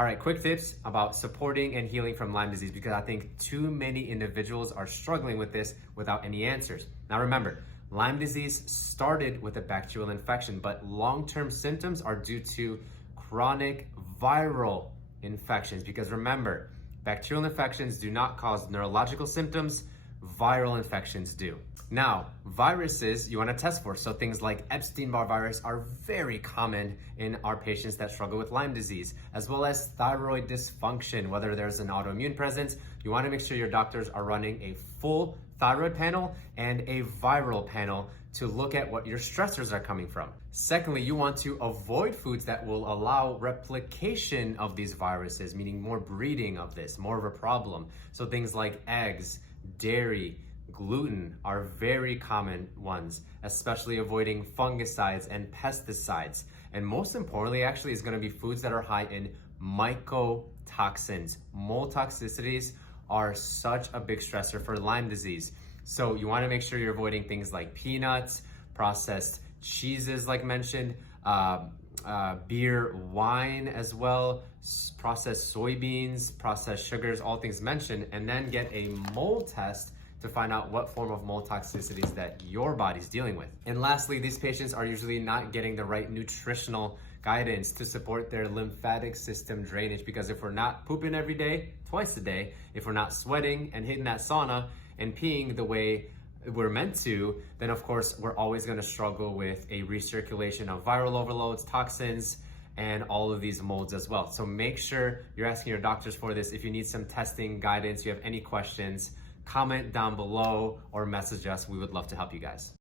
All right, quick tips about supporting and healing from Lyme disease because I think too many individuals are struggling with this without any answers. Now remember, Lyme disease started with a bacterial infection, but long-term symptoms are due to chronic viral infections because remember, bacterial infections do not cause neurological symptoms, viral infections do. Now, viruses you want to test for, so things like Epstein-Barr virus are very common in our patients that struggle with Lyme disease, as well as thyroid dysfunction, whether there's an autoimmune presence. You want to make sure your doctors are running a full thyroid panel and a viral panel to look at what your stressors are coming from. Secondly, you want to avoid foods that will allow replication of these viruses, meaning more breeding of this, more of a problem. So things like eggs, dairy, gluten are very common ones, especially avoiding fungicides and pesticides. And most importantly, actually, is going to be foods that are high in mycotoxins. Mold toxicities are such a big stressor for Lyme disease. So you want to make sure you're avoiding things like peanuts, processed cheeses like mentioned, beer, wine as well, processed soybeans, processed sugars, all things mentioned, and then get a mold test to find out what form of mold toxicities that your body's dealing with. And lastly, these patients are usually not getting the right nutritional guidance to support their lymphatic system drainage because if we're not pooping every day, twice a day, if we're not sweating and hitting that sauna and peeing the way we're meant to, then of course we're always going to struggle with a recirculation of viral overloads, toxins, and all of these molds as well. So make sure you're asking your doctors for this. If you need some testing guidance, you have any questions, comment down below or message us. We would love to help you guys.